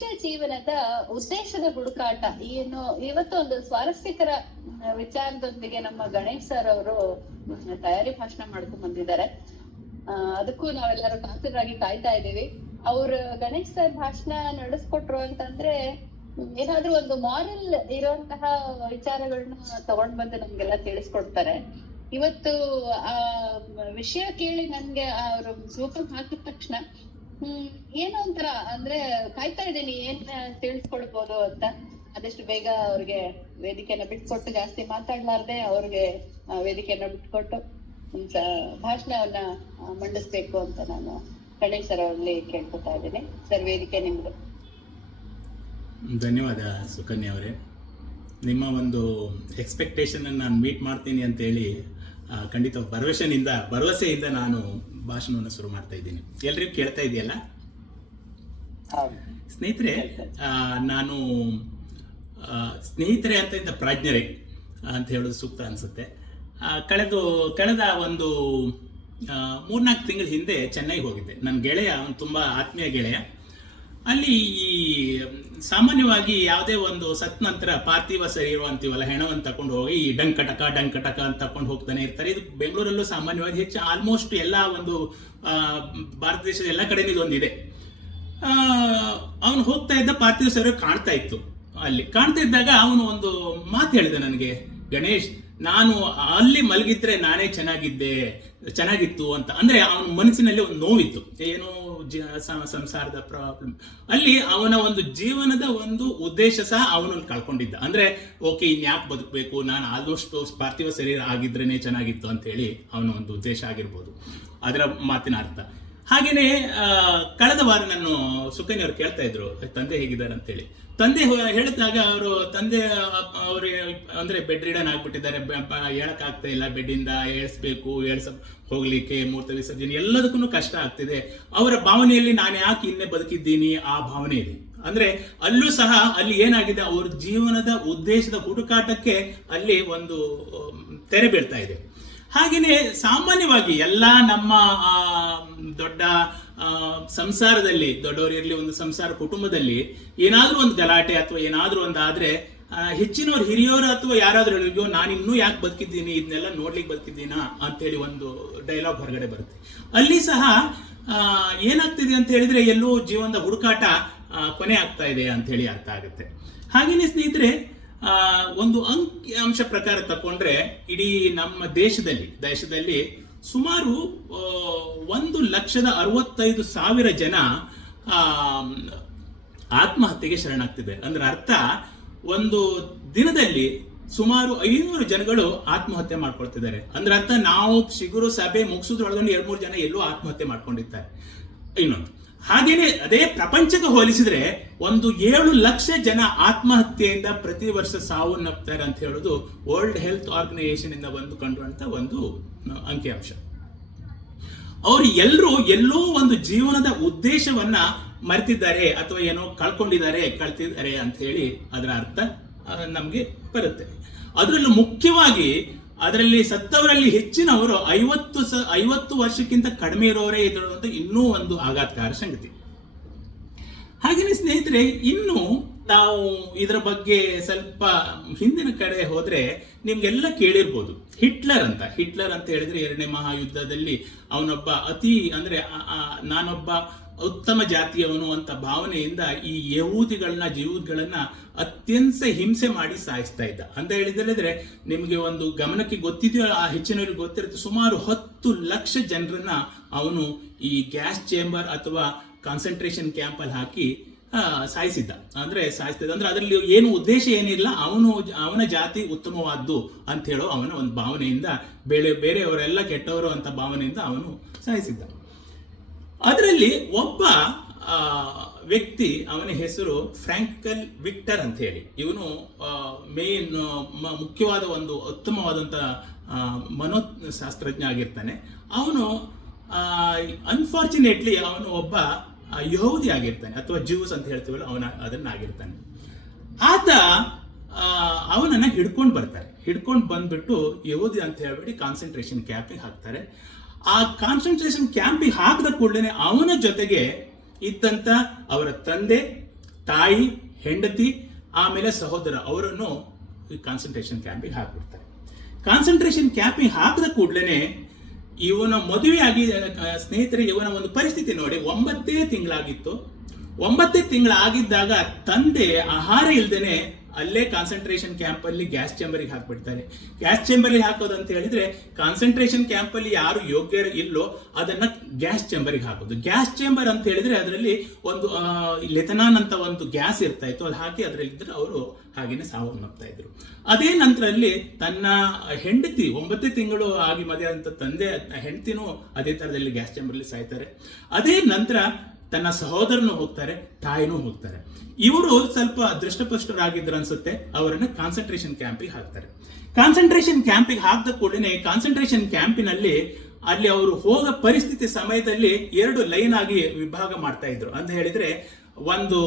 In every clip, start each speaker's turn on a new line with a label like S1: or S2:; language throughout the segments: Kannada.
S1: ಜೀವನದ ಉದ್ದೇಶದ ಹುಡುಕಾಟ. ಏನು ಇವತ್ತು ಒಂದು ಸ್ವಾರಸ್ಯಕರ ವಿಚಾರದೊಂದಿಗೆ ನಮ್ಮ ಗಣೇಶ್ ಸರ್ ಅವರು ತಯಾರಿ ಭಾಷಣ ಮಾಡ್ಕೊಂಡ್ ಬಂದಿದ್ದಾರೆ. ಅದಕ್ಕೂ ನಾವೆಲ್ಲರೂ ಕಾತುರಾಗಿ ಕಾಯ್ತಾ ಇದ್ದೀವಿ. ಅವ್ರ ಗಣೇಶ್ ಸರ್ ಭಾಷಣ ನಡೆಸ್ಕೊಟ್ರು ಅಂತಂದ್ರೆ, ಏನಾದ್ರೂ ಒಂದು ಮಾರಲ್ ಇರುವಂತಹ ವಿಚಾರಗಳನ್ನ ತಗೊಂಡ್ ಬಂದು ನಮ್ಗೆಲ್ಲ ತಿಳಿಸ್ಕೊಡ್ತಾರೆ. ಇವತ್ತು ಆ, ವಿಷಯ ಕೇಳಿ ನನ್ಗೆ ಅವ್ರ ಸೂಪರ್ ಹಾಕಿದ ತಕ್ಷಣ ಹ್ಮ್, ಏನೋ ಒಂಥರ, ಅಂದ್ರೆ ಕಾಯ್ತಾ ಇದ್ದೀನಿ, ಏನ್ ತಿಳಿಸ್ಕೊಡ್ಬೋದು ಅಂತ. ಆದಷ್ಟು ಬೇಗ ಅವ್ರಿಗೆ ವೇದಿಕೆಯನ್ನ ಬಿಟ್ಕೊಟ್ಟು ಜಾಸ್ತಿ ಮಾತಾಡ್ಲಾರ್ದೆ ಅವ್ರಿಗೆ ವೇದಿಕೆಯನ್ನ ಬಿಟ್ಕೊಟ್ಟು ಭಾಷಣವನ್ನ ಮಂಡಿಸ್ಬೇಕು ಅಂತ ನಾನು ಗಣೇಶ್ ಸರ್ ಅವರಲ್ಲಿ ಕೇಳ್ಕೊತಾ ಇದ್ದೀನಿ. ಸರ್ ವೇದಿಕೆ ನಿಮ್ದು.
S2: ಧನ್ಯವಾದ, ಸುಕನ್ಯಾ ಅವರೇ. ನಿಮ್ಮ ಒಂದು ಎಕ್ಸ್ಪೆಕ್ಟೇಷನನ್ನು ನಾನು ಮೀಟ್ ಮಾಡ್ತೀನಿ ಅಂತೇಳಿ ಹೇಳಿ ಖಂಡಿತ ಭರವಸೆಯಿಂದ ಭರವಸೆಯಿಂದ ನಾನು ಭಾಷಣವನ್ನು ಶುರು ಮಾಡ್ತಾ ಇದ್ದೀನಿ. ಎಲ್ರಿಗೂ ಕೇಳ್ತಾ ಇದೆಯಲ್ಲ? ಸ್ನೇಹಿತರೆ ನಾನು ಸ್ನೇಹಿತರೆ ಅಂತ ಇದ್ದ ಪ್ರಾಜ್ಞರೇ ಅಂತ ಹೇಳೋದು ಸೂಕ್ತ ಅನಿಸುತ್ತೆ. ಕಳೆದು ಕಳೆದ ಒಂದು ಮೂರ್ನಾಲ್ಕು ತಿಂಗಳ ಹಿಂದೆ ಚೆನ್ನೈಗೆ ಹೋಗಿದ್ದೆ. ನನ್ನ ಗೆಳೆಯ ಅವನು ತುಂಬ ಆತ್ಮೀಯ ಗೆಳೆಯ. ಅಲ್ಲಿ ಈ ಸಾಮಾನ್ಯವಾಗಿ ಯಾವುದೇ ಒಂದು ಸತ್ ನಂತರ ಪಾರ್ಥಿವ ಶರೀರ ಅಂತೀವಲ್ಲ, ಹೆಣವನ್ನು ತಕೊಂಡು ಹೋಗಿ ಈ ಡಂಕಟಕ ಡಂಕಟಕ ಅಂತ ತಕೊಂಡು ಹೋಗ್ತಾನೆ ಇರ್ತಾರೆ. ಇದು ಬೆಂಗಳೂರಲ್ಲೂ ಸಾಮಾನ್ಯವಾಗಿ ಹೆಚ್ಚು ಆಲ್ಮೋಸ್ಟ್ ಎಲ್ಲ ಒಂದು ಭಾರತ ದೇಶದ ಎಲ್ಲ ಕಡೆ ಇದೊಂದಿದೆ. ಅವನು ಹೋಗ್ತಾ ಇದ್ದ ಪಾರ್ಥಿವ ಶರೀರ ಕಾಣ್ತಾ ಇತ್ತು ಅಲ್ಲಿ. ಕಾಣ್ತಾ ಇದ್ದಾಗ ಅವನು ಒಂದು ಮಾತು ಹೇಳಿದ ನನಗೆ, ಗಣೇಶ್, ನಾನು ಅಲ್ಲಿ ಮಲಗಿದ್ರೆ ನಾನೇ ಚೆನ್ನಾಗಿದ್ದೆ, ಚೆನ್ನಾಗಿತ್ತು ಅಂತ. ಅಂದ್ರೆ ಅವನ ಮನಸ್ಸಿನಲ್ಲಿ ಒಂದು ನೋವಿತ್ತು. ಏನು ಸಂಸಾರದ ಪ್ರಾಬ್ಲಮ್ ಅಲ್ಲಿ ಅವನ ಒಂದು ಜೀವನದ ಒಂದು ಉದ್ದೇಶ ಸಹ ಅವನಲ್ಲಿ ಕಳ್ಕೊಂಡಿದ್ದ. ಅಂದ್ರೆ, ಓಕೆ, ಇನ್ಯಾಕೆ ಬದುಕಬೇಕು? ನಾನು ಆದಷ್ಟು ಪಾರ್ಥಿವ ಶರೀರ ಆಗಿದ್ರೇನೆ ಚೆನ್ನಾಗಿತ್ತು ಅಂತ ಹೇಳಿ ಅವನ ಒಂದು ಉದ್ದೇಶ ಆಗಿರ್ಬೋದು. ಅದರ ಮಾತಿನ ಅರ್ಥ. ಹಾಗೇನೆ ಆ, ಕಳೆದ ವಾರ ನಾನು ಸುಕನ್ಯ ಅವ್ರು ಕೇಳ್ತಾ ಇದ್ರು ತಂದೆ ಹೇಗಿದ್ದಾರೆ ಅಂತೇಳಿ. ತಂದೆ ಹೊ- ಹೇಳಿದಾಗ ಅವರು ತಂದೆ ಅವರು ಅಂದ್ರೆ ಬೆಡ್ ರಿಡನ್ ಆಗ್ಬಿಟ್ಟಿದ್ದಾರೆ ಬ- ಬ- ಹೇಳಕ್ ಆಗ್ತಾ ಇಲ್ಲ ಬೆಡ್ಡಿಂದ ಏಳಿಸ್ಬೇಕು ಏಳ್ಸ ಹೋಗ್ಲಿಕ್ಕೆ ಮೂರ್ತ ವಿಸರ್ಜನೆ ಎಲ್ಲದಕ್ಕೂ ಕಷ್ಟ ಆಗ್ತಿದೆ. ಅವರ ಭಾವನೆಯಲ್ಲಿ ನಾನು ಯಾಕೆ ಇನ್ನೇ ಬದುಕಿದ್ದೀನಿ? ಆ ಭಾವನೆ ಇದೆ. ಅಂದ್ರೆ ಅಲ್ಲೂ ಸಹ ಅಲ್ಲಿ ಏನಾಗಿದೆ ಅವ್ರ ಜೀವನದ ಉದ್ದೇಶದ ಹುಡುಕಾಟಕ್ಕೆ ಅಲ್ಲಿ ಒಂದು ತೆರೆ ಬೀಳ್ತಾ ಇದೆ. ಹಾಗೆಯೇ ಸಾಮಾನ್ಯವಾಗಿ ಎಲ್ಲ ನಮ್ಮ ದೊಡ್ಡ ಸಂಸಾರದಲ್ಲಿ, ದೊಡ್ಡವರು ಇರಲಿ, ಒಂದು ಸಂಸಾರ ಕುಟುಂಬದಲ್ಲಿ ಏನಾದರೂ ಒಂದು ಗಲಾಟೆ ಅಥವಾ ಏನಾದರೂ ಒಂದು ಆದರೆ ಹೆಚ್ಚಿನವ್ರು ಹಿರಿಯವರು ಅಥವಾ ಯಾರಾದರೂ ಹೇಳಿದ್ಯೋ ನಾನು ಇನ್ನೂ ಯಾಕೆ ಬದುಕಿದ್ದೀನಿ? ಇದನ್ನೆಲ್ಲ ನೋಡ್ಲಿಕ್ಕೆ ಬದುಕಿದ್ದೀನಾ? ಅಂತೇಳಿ ಒಂದು ಡೈಲಾಗ್ ಹೊರಗಡೆ ಬರುತ್ತೆ. ಅಲ್ಲಿ ಸಹ ಏನಾಗ್ತಿದೆ ಅಂತ ಹೇಳಿದ್ರೆ ಎಲ್ಲೋ ಜೀವನದ ಹುಡುಕಾಟ ಕೊನೆ ಆಗ್ತಾ ಇದೆ ಅಂತ ಹೇಳಿ ಅರ್ಥ ಆಗುತ್ತೆ. ಹಾಗೇನೆ ಸ್ನೇಹಿತರೆ ಒಂದು ಅಂಕಿ ಅಂಶ ಪ್ರಕಾರ ತಕೊಂಡ್ರೆ ಇಡೀ ನಮ್ಮ ದೇಶದಲ್ಲಿ ದೇಶದಲ್ಲಿ ಸುಮಾರು ಒಂದು ಲಕ್ಷದ ಅರವತ್ತೈದು ಸಾವಿರ ಜನ ಆತ್ಮಹತ್ಯೆಗೆ ಶರಣಾಗ್ತಿದೆ ಅಂದ್ರೆ ಅರ್ಥ, ಒಂದು ದಿನದಲ್ಲಿ ಸುಮಾರು ಐನೂರು ಜನಗಳು ಆತ್ಮಹತ್ಯೆ ಮಾಡ್ಕೊಳ್ತಿದ್ದಾರೆ. ಅಂದ್ರೆ ಅರ್ಥ, ನಾವು ಶಿಗುರು ಸಭೆ ಮುಗಿಸೋದ್ರೊಳಗೊಂಡು ಎರಡು ಮೂರು ಜನ ಎಲ್ಲೋ ಆತ್ಮಹತ್ಯೆ ಮಾಡ್ಕೊಂಡಿರ್ತಾರೆ ಇನ್ನೊಂದು ಹಾಗೇನೆ ಅದೇ ಪ್ರಪಂಚಕ್ಕೆ ಹೋಲಿಸಿದ್ರೆ ಒಂದು ಏಳು ಲಕ್ಷ ಜನ ಆತ್ಮಹತ್ಯೆಯಿಂದ ಪ್ರತಿ ವರ್ಷ ಸಾವನ್ನಪ್ತಾರೆ ಅಂತ ಹೇಳೋದು ವರ್ಲ್ಡ್ ಹೆಲ್ತ್ ಆರ್ಗನೈಸೇಷನ್ ಇಂದ ಬಂದು ಕಂಡುವಂತ ಒಂದು ಅಂಕಿಅಂಶ. ಅವರು ಎಲ್ಲರೂ ಎಲ್ಲೋ ಒಂದು ಜೀವನದ ಉದ್ದೇಶವನ್ನ ಮರೆತಿದ್ದಾರೆ ಅಥವಾ ಏನೋ ಕಳ್ಕೊಂಡಿದ್ದಾರೆ, ಕಳ್ತಿದ್ದಾರೆ ಅಂತ ಹೇಳಿ ಅದರ ಅರ್ಥ ನಮಗೆ ಬರುತ್ತೆ. ಅದರಲ್ಲೂ ಮುಖ್ಯವಾಗಿ ಅದರಲ್ಲಿ ಸತ್ತವರಲ್ಲಿ ಹೆಚ್ಚಿನವರು ಐವತ್ತು ಸ, ಐವತ್ತು ವರ್ಷಕ್ಕಿಂತ ಕಡಿಮೆ ಇರೋರೇ ಅಂತ ಇನ್ನೂ ಒಂದು ಆಘಾತಕಾರ ಸಂಗತಿ. ಹಾಗೆಯೇ ಸ್ನೇಹಿತರೆ, ಇನ್ನು ನಾವು ಇದರ ಬಗ್ಗೆ ಸ್ವಲ್ಪ ಹಿಂದಿನ ಕಡೆ ಹೋದ್ರೆ ನಿಮ್ಗೆಲ್ಲ ಕೇಳಿರ್ಬೋದು. ಹಿಟ್ಲರ್ ಅಂತ ಹಿಟ್ಲರ್ ಅಂತ ಹೇಳಿದ್ರೆ ಎರಡನೇ ಮಹಾಯುದ್ಧದಲ್ಲಿ ಅವನೊಬ್ಬ ಅತಿ ಅಂದ್ರೆ ನಾನೊಬ್ಬ ಉತ್ತಮ ಜಾತಿಯವನು ಅಂತ ಭಾವನೆಯಿಂದ ಈ ಯಹೂದಿಗಳನ್ನ ಜೀವಗಳನ್ನ ಅತ್ಯಂತ ಹಿಂಸೆ ಮಾಡಿ ಸಾಯಿಸ್ತಾ ಇದ್ದ. ಅಂತ ಹೇಳಿದ್ರೆ ನಿಮಗೆ ಒಂದು ಗಮನಕ್ಕೆ ಗೊತ್ತಿದೆಯೋ ಆ ಹೆಚ್ಚಿನವರಿಗೆ ಗೊತ್ತಿರುತ್ತೆ, ಸುಮಾರು ಹತ್ತು ಲಕ್ಷ ಜನರನ್ನ ಅವನು ಈ ಗ್ಯಾಸ್ ಚೇಂಬರ್ ಅಥವಾ ಕಾನ್ಸಂಟ್ರೇಷನ್ ಕ್ಯಾಂಪ್ ಅಲ್ಲಿ ಹಾಕಿ ಸಾಯಿಸಿದ್ದ. ಅಂದ್ರೆ ಸಾಯಿಸ್ತಿದ್ದ. ಅಂದ್ರೆ ಅದರಲ್ಲಿ ಏನು ಉದ್ದೇಶ ಏನಿಲ್ಲ, ಅವನು, ಅವನ ಜಾತಿ ಉತ್ತಮವಾದ್ದು ಅಂತ ಹೇಳೋ ಅವನ ಒಂದು ಭಾವನೆಯಿಂದ ಬೇರೆ ಬೇರೆಯವರೆಲ್ಲ ಕೆಟ್ಟವರು ಅಂತ ಭಾವನೆಯಿಂದ ಅವನು ಸಾಯಿಸಿದ್ದ. ಅದರಲ್ಲಿ ಒಬ್ಬ ವ್ಯಕ್ತಿ ಅವನ ಹೆಸರು ಫ್ರಾಂಕಲ್ ವಿಕ್ಟರ್ ಅಂತ ಹೇಳಿ. ಇವನು ಮೇನ್ ಮುಖ್ಯವಾದ ಒಂದು ಉತ್ತಮವಾದಂಥ ಮನೋಶಾಸ್ತ್ರಜ್ಞ ಆಗಿರ್ತಾನೆ. ಅವನು ಅನ್ಫಾರ್ಚುನೇಟ್ಲಿ ಅವನು ಒಬ್ಬ ಯಹೂದಿ ಆಗಿರ್ತಾನೆ, ಅಥವಾ ಜ್ಯೂಸ್ ಅಂತ ಹೇಳ್ತೀವಲ್ಲ, ಅವನ ಅದನ್ನ ಆಗಿರ್ತಾನೆ ಆತ ಅವನನ್ನ ಹಿಡ್ಕೊಂಡು ಬರ್ತಾರೆ. ಹಿಡ್ಕೊಂಡು ಬಂದ್ಬಿಟ್ಟು ಯಹೂದಿ ಅಂತ ಹೇಳ್ಬಿಟ್ಟು ಕಾನ್ಸಂಟ್ರೇಷನ್ ಕ್ಯಾಂಪಿಗೆ ಹಾಕ್ತಾರೆ. ಆ ಕಾನ್ಸಂಟ್ರೇಷನ್ ಕ್ಯಾಂಪಿಗೆ ಹಾಕಿದ ಕೂಡಲೇ ಅವನ ಜೊತೆಗೆ ಇದ್ದಂತ ಅವರ ತಂದೆ, ತಾಯಿ, ಹೆಂಡತಿ, ಆಮೇಲೆ ಸಹೋದರ ಅವರನ್ನು ಈ ಕಾನ್ಸಂಟ್ರೇಷನ್ ಕ್ಯಾಂಪಿಗೆ ಹಾಕಿಬಿಡ್ತಾರೆ. ಕಾನ್ಸಂಟ್ರೇಷನ್ ಕ್ಯಾಂಪಿಗೆ ಹಾಕಿದ ಕೂಡಲೇ ಇವನ ಮದುವೆ ಆಗಿ ಸ್ನೇಹಿತರೆ, ಇವನ ಒಂದು ಪರಿಸ್ಥಿತಿ ನೋಡಿ. ಒಂಬತ್ತೇ ತಿಂಗಳಾಗಿತ್ತು. ಒಂಬತ್ತೇ ತಿಂಗಳಾಗಿದ್ದಾಗ ತಂದೆ ಆಹಾರ ಇಲ್ದೇನೆ ಅಲ್ಲೇ ಕಾನ್ಸಂಟ್ರೇಷನ್ ಕ್ಯಾಂಪ್ ಅಲ್ಲಿ ಗ್ಯಾಸ್ ಚೇಂಬರಿಗೆ ಹಾಕ್ಬಿಡ್ತಾರೆ. ಗ್ಯಾಸ್ ಚೇಂಬರಿಗೆ ಹಾಕೋದು ಅಂತ ಹೇಳಿದ್ರೆ ಕಾನ್ಸಂಟ್ರೇಷನ್ ಕ್ಯಾಂಪ್ ಅಲ್ಲಿ ಯಾರು ಯೋಗ್ಯ ಇಲ್ಲೋ ಅದನ್ನ ಗ್ಯಾಸ್ ಚೇಂಬರಿಗೆ ಹಾಕೋದು. ಗ್ಯಾಸ್ ಚೇಂಬರ್ ಅಂತ ಹೇಳಿದ್ರೆ ಅದರಲ್ಲಿ ಒಂದು ಲೆಥನಾನ್ ಅಂತ ಒಂದು ಗ್ಯಾಸ್ ಇರ್ತಾ ಇತ್ತು. ಅದು ಹಾಕಿ ಅದರಲ್ಲಿದ್ದರೆ ಅವರು ಹಾಗೇನೆ ಸಾವನ್ನಪ್ತಾ ಇದ್ರು. ಅದೇ ನಂತರಲ್ಲಿ ತನ್ನ ಹೆಂಡತಿ, ಒಂಬತ್ತು ತಿಂಗಳು ಆಗಿ ಮದುವೆ ಅಂತ ತಂದೆ ಹೆಂಡತಿನೂ ಅದೇ ತರದಲ್ಲಿ ಗ್ಯಾಸ್ ಚೇಂಬರ್ಲಿ ಸಾಯ್ತಾರೆ. ಅದೇ ನಂತರ ತನ್ನ ಸಹೋದರನು ಹೋಗ್ತಾರೆ, ತಾಯಿನೂ ಹೋಗ್ತಾರೆ. ಇವರು ಸ್ವಲ್ಪ ದೃಷ್ಟಪುಷ್ಟರಾಗಿದ್ರು ಅನ್ಸುತ್ತೆ, ಅವರನ್ನ ಕಾನ್ಸಂಟ್ರೇಷನ್ ಕ್ಯಾಂಪಿಗೆ ಹಾಕ್ತಾರೆ. ಕಾನ್ಸಂಟ್ರೇಷನ್ ಕ್ಯಾಂಪಿಗೆ ಹಾಕಿದ ಕೂಡಲೇ ಕಾನ್ಸಂಟ್ರೇಷನ್ ಕ್ಯಾಂಪಿನಲ್ಲಿ ಅಲ್ಲಿ ಅವರು ಹೋದ ಪರಿಸ್ಥಿತಿ ಸಮಯದಲ್ಲಿ ಎರಡು ಲೈನ್ ಆಗಿ ವಿಭಾಗ ಮಾಡ್ತಾ ಇದ್ರು. ಅಂತ ಹೇಳಿದ್ರೆ ಒಂದು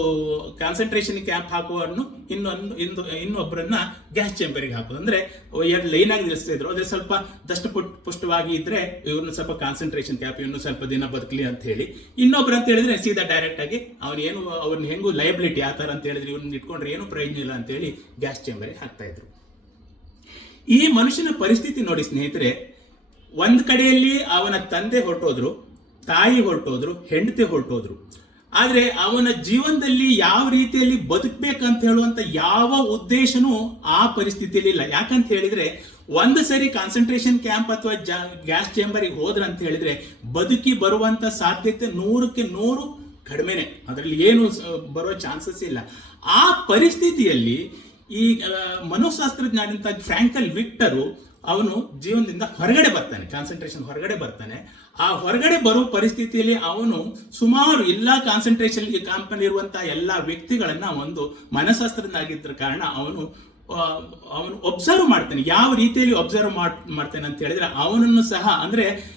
S2: ಕಾನ್ಸಂಟ್ರೇಷನ್ ಕ್ಯಾಂಪ್ ಹಾಕುವನ್ನು ಇನ್ನೊಂದು, ಇಂದು, ಇನ್ನೊಬ್ಬರನ್ನ ಗ್ಯಾಸ್ ಚೇಂಬರಿಗೆ ಹಾಕೋದು ಅಂದ್ರೆ ಎರಡು ಲೈನ್ ಆಗಿ ನಿಲ್ಲಿಸ್ತಾ ಇದ್ರು. ಅದೇ ಸ್ವಲ್ಪ ದಷ್ಟ ಪುಷ್ಟವಾಗಿ ಇದ್ರೆ ಇವ್ರನ್ನ ಸ್ವಲ್ಪ ಕಾನ್ಸಂಟ್ರೇಷನ್ ಕ್ಯಾಂಪ್ ಇನ್ನು ಸ್ವಲ್ಪ ದಿನ ಬದುಕಲಿ ಅಂತ ಹೇಳಿ. ಇನ್ನೊಬ್ರು ಅಂತ ಹೇಳಿದ್ರೆ ಸೀದಾ ಡೈರೆಕ್ಟ್ ಆಗಿ ಅವ್ನು ಏನು, ಅವ್ರನ್ನ ಹೆಂಗು ಲಯಬಿಲಿಟಿ ಆ ಥರ ಅಂತ ಹೇಳಿದ್ರೆ ಇವ್ರನ್ನ ಇಟ್ಕೊಂಡ್ರೆ ಏನು ಪ್ರಯೋಜನ ಇಲ್ಲ ಅಂತ ಹೇಳಿ ಗ್ಯಾಸ್ ಚೇಂಬರಿಗೆ ಹಾಕ್ತಾ ಇದ್ರು. ಈ ಮನುಷ್ಯನ ಪರಿಸ್ಥಿತಿ ನೋಡಿ ಸ್ನೇಹಿತರೆ ಒಂದ್ ಕಡೆಯಲ್ಲಿ ಅವನ ತಂದೆ ಹೊರಟೋದ್ರು, ತಾಯಿ ಹೊರಟೋದ್ರು, ಹೆಂಡತಿ ಹೊರಟೋದ್ರು. ಆದರೆ ಅವನ ಜೀವನದಲ್ಲಿ ಯಾವ ರೀತಿಯಲ್ಲಿ ಬದುಕ್ಬೇಕಂತ ಹೇಳುವಂತ ಯಾವ ಉದ್ದೇಶನೂ ಆ ಪರಿಸ್ಥಿತಿಯಲ್ಲಿ ಇಲ್ಲ. ಯಾಕಂತ ಹೇಳಿದ್ರೆ, ಒಂದು ಸರಿ ಕಾನ್ಸಂಟ್ರೇಷನ್ ಕ್ಯಾಂಪ್ ಅಥವಾ ಗ್ಯಾಸ್ ಚೇಂಬರಿಗೆ ಹೋದ್ರ ಅಂತ ಹೇಳಿದ್ರೆ, ಬದುಕಿ ಬರುವಂತ ಸಾಧ್ಯತೆ ನೂರಕ್ಕೆ ನೂರು ಕಡಿಮೆನೆ. ಅದರಲ್ಲಿ ಏನು ಬರೋ ಚಾನ್ಸಸ್ ಇಲ್ಲ. ಆ ಪರಿಸ್ಥಿತಿಯಲ್ಲಿ ಈ ಮನೋಶಾಸ್ತ್ರಜ್ಞಾನಂತ ಫ್ರಾಂಕಲ್ ವಿಕ್ಟರು ಅವನು ಜೀವನದಿಂದ ಹೊರಗಡೆ ಬರ್ತಾನೆ ಕಾನ್ಸಂಟ್ರೇಷನ್ ಹೊರಗಡೆ ಬರ್ತಾನೆ. ಆ ಹೊರಗಡೆ ಬರೋ ಪರಿಸ್ಥಿತಿಯಲ್ಲಿ ಅವನು ಸುಮಾರು ಎಲ್ಲ ಕಾನ್ಸಂಟ್ರೇಷನ್ ಕಾಂಪನ್ ಇರುವಂತಹ ಎಲ್ಲ ವ್ಯಕ್ತಿಗಳನ್ನ ಒಂದು ಮನಃಶಾಸ್ತ್ರಜ್ಞಾಗಿದ್ದ ಕಾರಣ ಅವನು ಅವನು ಒಬ್ಸರ್ವ್ ಮಾಡ್ತಾನೆ. ಯಾವ ರೀತಿಯಲ್ಲಿ ಒಬ್ಸರ್ವ್ ಮಾಡ್ತಾನೆ ಅಂತ ಹೇಳಿದ್ರೆ ಅವನನ್ನು ಸಹ ಅಂದ್ರೆ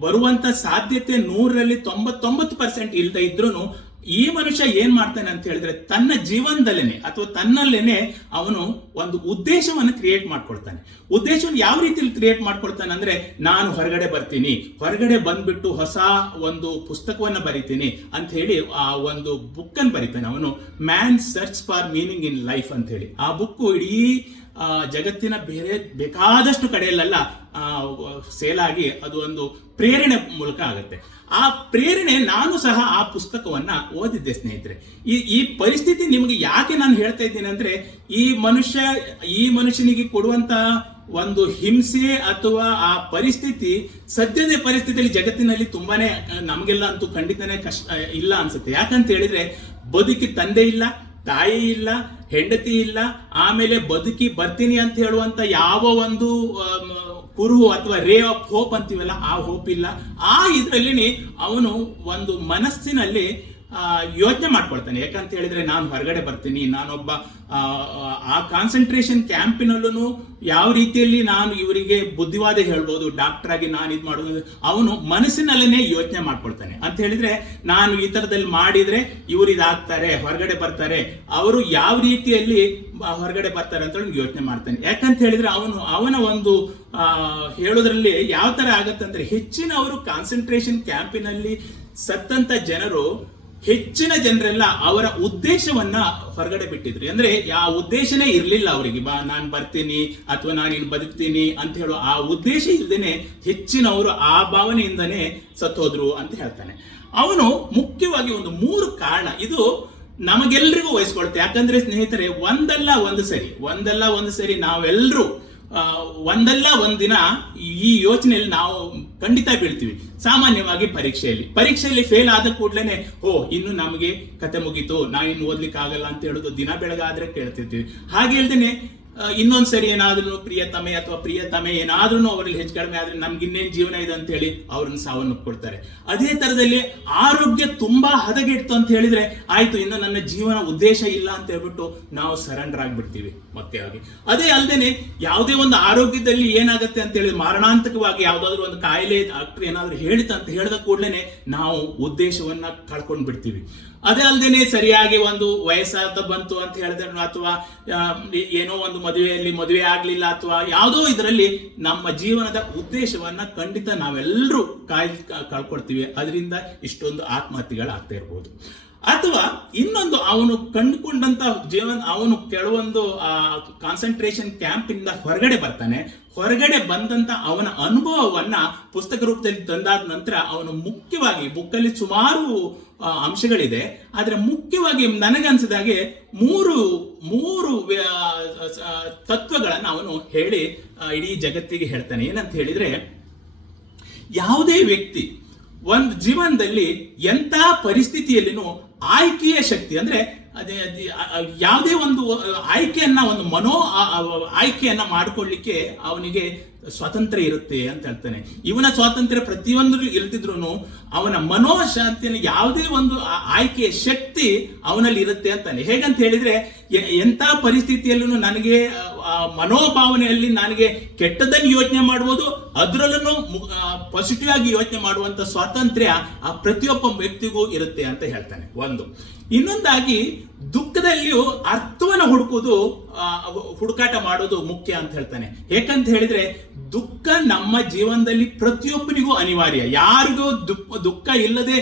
S2: ಬರುವಂತ ಸಾಧ್ಯತೆ ನೂರರಲ್ಲಿ ತೊಂಬತ್ತೊಂಬತ್ತು ಪರ್ಸೆಂಟ್ ಇಲ್ಲದೆ ಇದ್ರೂ ಈ ಮನುಷ್ಯ ಏನ್ ಮಾಡ್ತಾನೆ ಅಂತ ಹೇಳಿದ್ರೆ ತನ್ನ ಜೀವನದಲ್ಲೇನೆ ಅಥವಾ ತನ್ನಲ್ಲೇನೆ ಅವನು ಒಂದು ಉದ್ದೇಶವನ್ನು ಕ್ರಿಯೇಟ್ ಮಾಡ್ಕೊಳ್ತಾನೆ. ಉದ್ದೇಶವನ್ನು ಯಾವ ರೀತಿಯಲ್ಲಿ ಕ್ರಿಯೇಟ್ ಮಾಡ್ಕೊಳ್ತಾನೆ ಅಂದ್ರೆ ನಾನು ಹೊರಗಡೆ ಬರ್ತೀನಿ, ಹೊರಗಡೆ ಬಂದ್ಬಿಟ್ಟು ಹೊಸ ಒಂದು ಪುಸ್ತಕವನ್ನು ಬರಿತೀನಿ ಅಂತ ಹೇಳಿ ಆ ಒಂದು ಬುಕ್ ಅನ್ನು ಬರಿತಾನೆ ಅವನು. Man search for meaning in life ಅಂತ ಹೇಳಿ. ಆ ಬುಕ್ ಇಡೀ ಜಗತ್ತಿನ ಬೇರೆ ಬೇಕಾದಷ್ಟು ಕಡೆಯಲ್ಲೆಲ್ಲ ಸೇಲ್ ಆಗಿ ಅದು ಒಂದು ಪ್ರೇರಣೆ ಮೂಲಕ ಆಗುತ್ತೆ. ಆ ಪ್ರೇರಣೆ ನಾನು ಸಹ ಆ ಪುಸ್ತಕವನ್ನ ಓದಿದ್ದೆ ಸ್ನೇಹಿತರೆ. ಈ ಈ ಪರಿಸ್ಥಿತಿ ನಿಮಗೆ ಯಾಕೆ ನಾನು ಹೇಳ್ತಾ ಇದ್ದೀನಿ ಅಂದ್ರೆ, ಈ ಮನುಷ್ಯ, ಈ ಮನುಷ್ಯನಿಗೆ ಕೊಡುವಂತ ಒಂದು ಹಿಂಸೆ ಅಥವಾ ಆ ಪರಿಸ್ಥಿತಿ ಸದ್ಯದ ಪರಿಸ್ಥಿತಿಯಲ್ಲಿ ಜಗತ್ತಿನಲ್ಲಿ ತುಂಬಾನೇ ನಮಗೆಲ್ಲ ಅಂತೂ ಖಂಡಿತನೇ ಕಷ್ಟ ಇಲ್ಲ ಅನ್ಸುತ್ತೆ. ಯಾಕಂತ ಹೇಳಿದ್ರೆ, ಬದುಕಿ ತಂದೆ ಇಲ್ಲ, ತಾಯಿ ಇಲ್ಲ, ಹೆಂಡತಿ ಇಲ್ಲ, ಆಮೇಲೆ ಬದುಕಿ ಬರ್ತೀನಿ ಅಂತ ಹೇಳುವಂತ ಯಾವ ಒಂದು ಕುರುಹು ಅಥವಾ ರೇ ಆಫ್ ಹೋಪ್ ಅಂತೀವಲ್ಲ ಆ ಹೋಪ್ ಇಲ್ಲ. ಆ ಇದರಲ್ಲಿ ಅವನು ಒಂದು ಮನಸ್ಸಿನಲ್ಲಿ ಯೋಚನೆ ಮಾಡ್ಕೊಳ್ತಾನೆ. ಯಾಕಂತ ಹೇಳಿದ್ರೆ ನಾನು ಹೊರಗಡೆ ಬರ್ತೀನಿ ನಾನೊಬ್ಬ ಆ, ಕಾನ್ಸಂಟ್ರೇಷನ್ ಕ್ಯಾಂಪಿನಲ್ಲೂ ಯಾವ ರೀತಿಯಲ್ಲಿ ನಾನು ಇವರಿಗೆ ಬುದ್ಧಿವಾದ ಹೇಳ್ಬೋದು ಡಾಕ್ಟರ್ ಆಗಿ ನಾನು ಇದು ಮಾಡೋದು ಅವನು ಮನಸ್ಸಿನಲ್ಲೇ ಯೋಚನೆ ಮಾಡ್ಕೊಳ್ತಾನೆ. ಅಂತ ಹೇಳಿದ್ರೆ ನಾನು ಈ ತರದಲ್ಲಿ ಮಾಡಿದ್ರೆ ಇವರು ಇದಾಗ್ತಾರೆ ಹೊರಗಡೆ ಬರ್ತಾರೆ ಅವರು ಯಾವ ರೀತಿಯಲ್ಲಿ ಹೊರಗಡೆ ಬರ್ತಾರೆ ಅಂತ ಯೋಚನೆ ಮಾಡ್ತಾನೆ. ಯಾಕಂತ ಹೇಳಿದ್ರೆ ಅವನು ಅವನ ಒಂದು ಹೇಳೋದ್ರಲ್ಲಿ ಯಾವ ತರ ಆಗತ್ತಂದ್ರೆ ಹೆಚ್ಚಿನವರು ಕಾನ್ಸಂಟ್ರೇಷನ್ ಕ್ಯಾಂಪಿನಲ್ಲಿ ಸತ್ತಂಥ ಜನರು ಹೆಚ್ಚಿನ ಜನರೆಲ್ಲ ಅವರ ಉದ್ದೇಶವನ್ನ ಹೊರಗಡೆ ಬಿಟ್ಟಿದ್ರು. ಅಂದ್ರೆ ಆ ಉದ್ದೇಶನೇ ಇರಲಿಲ್ಲ ಅವರಿಗೆ. ಬಾ, ನಾನು ಬರ್ತೀನಿ ಅಥವಾ ನಾನು ಇಲ್ಲಿ ಬದುಕ್ತೀನಿ ಅಂತ ಹೇಳೋ ಆ ಉದ್ದೇಶ ಇಲ್ಲದೇನೆ ಹೆಚ್ಚಿನವರು ಆ ಭಾವನೆಯಿಂದನೇ ಸತ್ತೋದ್ರು ಅಂತ ಹೇಳ್ತಾನೆ. ಅವನು ಮುಖ್ಯವಾಗಿ ಒಂದು ಮೂರು ಕಾರಣ. ಇದು ನಮಗೆಲ್ರಿಗೂ ವಹಿಸ್ಕೊಳ್ತೆ ಯಾಕಂದ್ರೆ ಸ್ನೇಹಿತರೆ, ಒಂದಲ್ಲ ಒಂದು ಸರಿ. ಒಂದಲ್ಲ ಒಂದು ಸರಿ ನಾವೆಲ್ಲರೂ ಒಂದಲ್ಲ ಒಂದಿನ ಈ ಯೋಚನೆಯಲ್ಲಿ ನಾವು ಖಂಡಿತ ಬೀಳ್ತೀವಿ. ಸಾಮಾನ್ಯವಾಗಿ ಪರೀಕ್ಷೆಯಲ್ಲಿ. ಪರೀಕ್ಷೆಯಲ್ಲಿ ಫೇಲ್ ಆದ ಕೂಡಲೇ ಓ ಇನ್ನು ನಮಗೆ ಕತೆ ಮುಗೀತು. ನಾ ಇನ್ನು ಓದ್ಲಿಕ್ಕೆ ಆಗಲ್ಲ ಅಂತ ಹೇಳೋದು ದಿನ ಬೆಳಗಾದ್ರೆ ಕೇಳ್ತಿರ್ತೀವಿ. ಹಾಗೆ ಆ, ಇನ್ನೊಂದ್ ಸರಿ ಏನಾದ್ರೂ ಪ್ರಿಯತಮೆ ಅಥವಾ ಪ್ರಿಯತಮೆ ಏನಾದ್ರೂ ಅವರಲ್ಲಿ ಹೆಚ್ಚು ಕಡಿಮೆ ಆದ್ರೆ ನಮ್ಗೆ ಇನ್ನೇನ್ ಜೀವನ ಇದೆ ಅಂತ ಹೇಳಿ ಅವ್ರನ್ನ ಸಾವನ್ನಪ್ಪಿಕೊಳ್ತಾರೆ ಅದೇ ತರದಲ್ಲಿ ಆರೋಗ್ಯ ತುಂಬಾ ಹದಗೆಡ್ತು ಅಂತ ಹೇಳಿದ್ರೆ ಆಯ್ತು, ಇನ್ನು ನನ್ನ ಜೀವನ ಉದ್ದೇಶ ಇಲ್ಲ ಅಂತ ಹೇಳ್ಬಿಟ್ಟು ನಾವು ಸರೆಂಡರ್ ಆಗ್ಬಿಡ್ತೀವಿ ಮತ್ತೆ ಆಗಿ ಅದೇ ಅಲ್ಲದೆ ಯಾವುದೇ ಒಂದು ಆರೋಗ್ಯದಲ್ಲಿ ಏನಾಗುತ್ತೆ ಅಂತ ಹೇಳಿದ್ರೆ ಮಾರಣಾಂತಕವಾಗಿ ಯಾವ್ದಾದ್ರು ಒಂದು ಕಾಯಿಲೆ, ಡಾಕ್ಟರ್ ಏನಾದ್ರು ಹೇಳಿತ ಅಂತ ಹೇಳಿದ ಕೂಡಲೇ ನಾವು ಉದ್ದೇಶವನ್ನ ಕಳ್ಕೊಂಡ್ ಅದೇ ಅಲ್ಲದೇನೆ ಸರಿಯಾಗಿ ಒಂದು ವಯಸ್ಸಾದ ಬಂತು ಅಂತ ಹೇಳಿದ್ರೆ ಅಥವಾ ಏನೋ ಒಂದು ಮದುವೆಯಲ್ಲಿ ಮದುವೆ ಆಗ್ಲಿಲ್ಲ ಅಥವಾ ಯಾವುದೋ ಇದರಲ್ಲಿ ನಮ್ಮ ಜೀವನದ ಉದ್ದೇಶವನ್ನ ಖಂಡಿತ ನಾವೆಲ್ಲರೂ ಕಾಯ್ ಕಳ್ಕೊಳ್ತೀವಿ. ಅದರಿಂದ ಇಷ್ಟೊಂದು ಆತ್ಮಹತ್ಯೆಗಳಾಗ್ತಾ ಇರ್ಬೋದು. ಅಥವಾ ಇನ್ನೊಂದು ಅವನು ಕಂಡುಕೊಂಡಂತ ಜೀವನ, ಅವನು ಕೆಲವೊಂದು ಕಾನ್ಸಂಟ್ರೇಷನ್ ಕ್ಯಾಂಪ್ ಇಂದ ಹೊರಗಡೆ ಬರ್ತಾನೆ. ಹೊರಗಡೆ ಬಂದಂತ ಅವನ ಅನುಭವವನ್ನ ಪುಸ್ತಕ ರೂಪದಲ್ಲಿ ತಂದಾದ ನಂತರ ಅವನು ಮುಖ್ಯವಾಗಿ ಬುಕ್ಕಲ್ಲಿ ಸುಮಾರು ಅಂಶಗಳಿದೆ. ಆದರೆ ಮುಖ್ಯವಾಗಿ ನನಗನ್ಸಿದಾಗೆ ಮೂರು ಮೂರು ತತ್ವಗಳನ್ನು ಅವನು ಹೇಳಿ ಇಡೀ ಜಗತ್ತಿಗೆ ಹೇಳ್ತಾನೆ. ಏನಂತ ಹೇಳಿದ್ರೆ, ಯಾವುದೇ ವ್ಯಕ್ತಿ ಒಂದು ಜೀವನದಲ್ಲಿ ಎಂಥ ಪರಿಸ್ಥಿತಿಯಲ್ಲಿನೂ ಆಯ್ಕೆಯ ಶಕ್ತಿ, ಅಂದ್ರೆ ಅದೇ ಯಾವುದೇ ಒಂದು ಆಯ್ಕೆಯನ್ನು, ಒಂದು ಮನೋ ಆಯ್ಕೆಯನ್ನು ಮಾಡಿಕೊಳ್ಳಿಕ್ಕೆ ಅವನಿಗೆ ಸ್ವಾತಂತ್ರ್ಯ ಇರುತ್ತೆ ಅಂತ ಹೇಳ್ತಾನೆ. ಇವನ ಸ್ವಾತಂತ್ರ್ಯ ಪ್ರತಿಯೊಂದು ಇಲ್ದಿದ್ರು ಅವನ ಮನೋಶಾಂತಿಯನ್ನು ಯಾವುದೇ ಒಂದು ಆಯ್ಕೆಯ ಶಕ್ತಿ ಅವನಲ್ಲಿ ಇರುತ್ತೆ ಅಂತಾನೆ. ಹೇಗಂತ ಹೇಳಿದ್ರೆ ಎಂಥ ಪರಿಸ್ಥಿತಿಯಲ್ಲೂ ನನಗೆ ಮನೋಭಾವನೆಯಲ್ಲಿ ನನಗೆ ಕೆಟ್ಟದನ್ನು ಯೋಚನೆ ಮಾಡ್ಬೋದು, ಅದರಲ್ಲೂ ಪಾಸಿಟಿವ್ ಆಗಿ ಯೋಚನೆ ಮಾಡುವಂತ ಸ್ವಾತಂತ್ರ್ಯ ಆ ಪ್ರತಿಯೊಬ್ಬ ವ್ಯಕ್ತಿಗೂ ಇರುತ್ತೆ ಅಂತ ಹೇಳ್ತಾನೆ. ಒಂದು. ಇನ್ನೊಂದಾಗಿ ದುಃಖದಲ್ಲಿಯೂ ಅರ್ಥವನ್ನು ಹುಡುಕೋದು ಹುಡುಕಾಟ ಮಾಡೋದು ಮುಖ್ಯ ಅಂತ ಹೇಳ್ತಾನೆ. ಏಕಂತ ಹೇಳಿದ್ರೆ ದುಃಖ ನಮ್ಮ ಜೀವನದಲ್ಲಿ ಪ್ರತಿಯೊಬ್ಬನಿಗೂ ಅನಿವಾರ್ಯ. ಯಾರಿಗೂ ದುಃಖ ಇಲ್ಲದೆ